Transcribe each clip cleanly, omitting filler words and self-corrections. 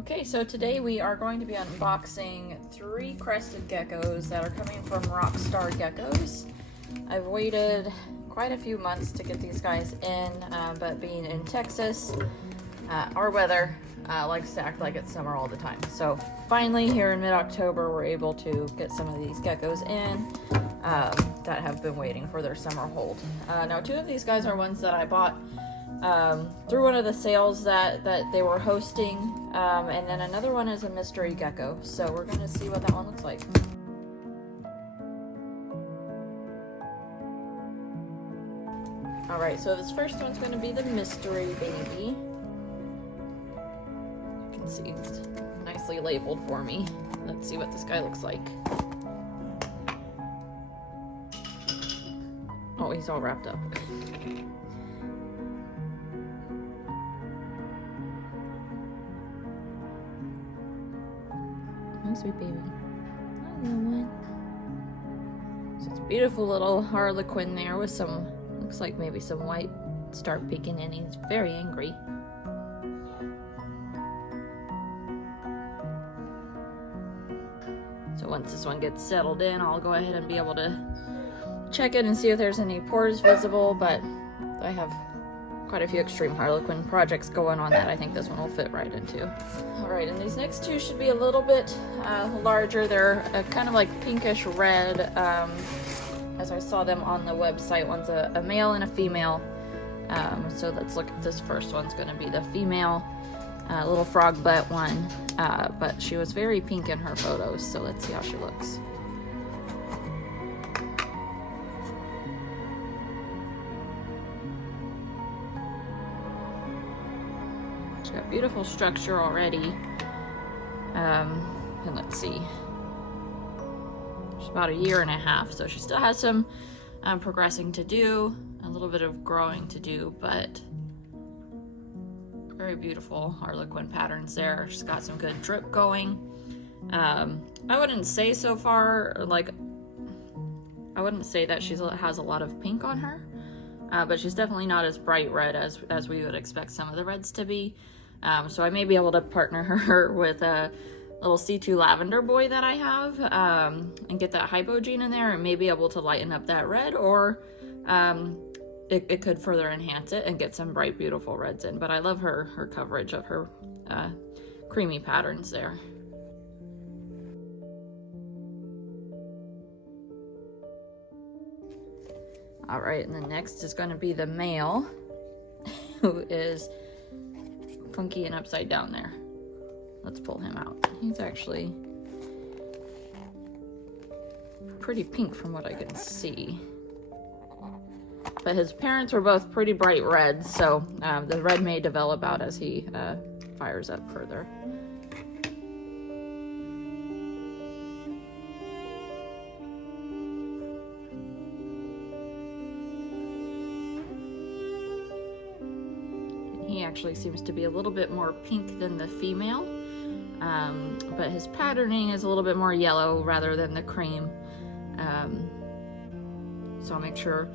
Okay, so today we are going to be unboxing 3 crested geckos that are coming from Rockstar Geckos. I've waited quite a few months to get these guys in, but being in Texas, our weather likes to act like it's summer all the time. So finally here in mid-October we're able to get some of these geckos in that have been waiting for their summer hold. Now 2 of these guys are ones that I bought through one of the sales that they were hosting, and then another one is a mystery gecko, so we're going to see what that one looks like. Alright, so this first one's going to be the mystery baby. You can see it's nicely labeled for me. Let's see what this guy looks like. Oh, he's all wrapped up. Sweet baby. Hi, little one. So it's a beautiful little harlequin there with some, looks like maybe some white start peeking in. He's very angry. So once this one gets settled in, I'll go ahead and be able to check it and see if there's any pores visible, but I have quite a few extreme harlequin projects going on that I think this one will fit right into. Alright, and these next 2 should be a little bit larger. They're kind of like pinkish red, as I saw them on the website. One's a male and a female. So let's look at this first one's going to be the female, little frog butt one, but she was very pink in her photos, so let's see how she looks. She's got beautiful structure already. And let's see. She's about 1.5 years, so she still has some progressing to do, a little bit of growing to do, but very beautiful harlequin patterns there. She's got some good drip going. I wouldn't say so far, like, I wouldn't say that she has a lot of pink on her. But she's definitely not as bright red as we would expect some of the reds to be. So I may be able to partner her with a little C2 lavender boy that I have, and get that hypogene in there and maybe able to lighten up that red, or it could further enhance it and get some bright, beautiful reds in. But I love her coverage of her creamy patterns there. All right, and then next is going to be the male, who is funky and upside down there. Let's pull him out. He's actually pretty pink from what I can see. But his parents were both pretty bright red, so the red may develop out as he fires up further. He actually seems to be a little bit more pink than the female, but his patterning is a little bit more yellow rather than the cream. So I'll make sure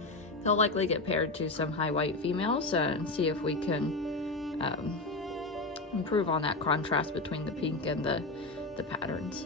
he'll likely get paired to some high white females and see if we can improve on that contrast between the pink and the patterns.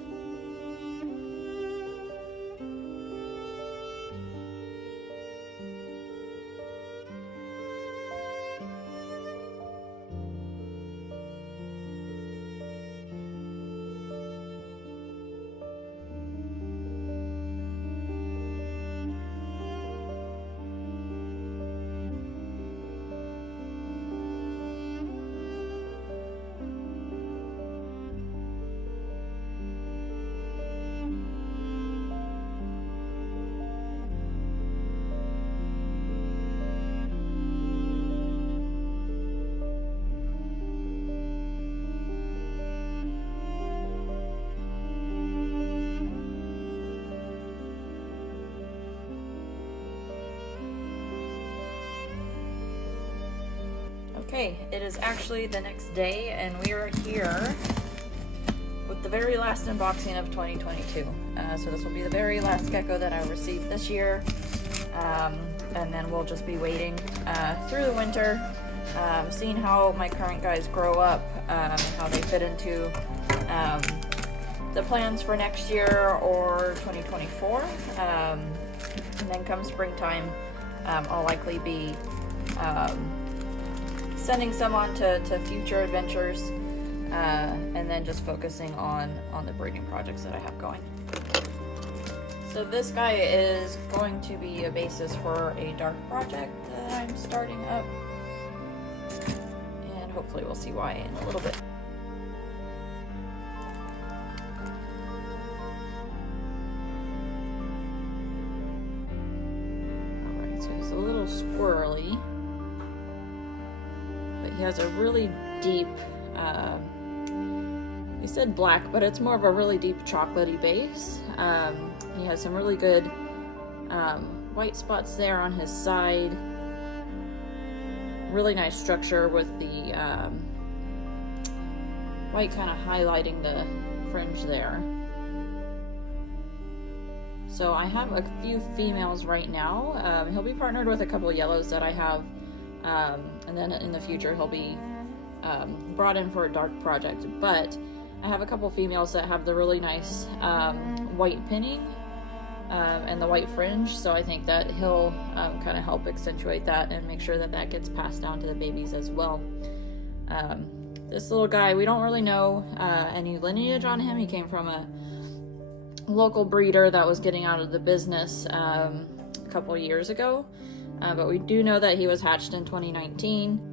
Okay, it is actually the next day and we are here with the very last unboxing of 2022. So this will be the very last gecko that I received this year. And then we'll just be waiting through the winter seeing how my current guys grow up, how they fit into the plans for next year or 2024. And then come springtime, I'll likely be sending some on to future adventures, and then just focusing on the breeding projects that I have going. So this guy is going to be a basis for a dark project that I'm starting up, and hopefully we'll see why in a little bit. Alright, so he's a little squirrely, but he has a really deep, he said black, but it's more of a really deep chocolatey base. He has some really good white spots there on his side. Really nice structure with the white kind of highlighting the fringe there. So I have a few females right now. He'll be partnered with a couple yellows that I have, and then in the future he'll be brought in for a dark project. But I have a couple females that have the really nice white pinning and the white fringe, so I think that he'll kind of help accentuate that and make sure that that gets passed down to the babies as well. This little guy, we don't really know any lineage on him. He came from a local breeder that was getting out of the business a couple years ago, but we do know that he was hatched in 2019.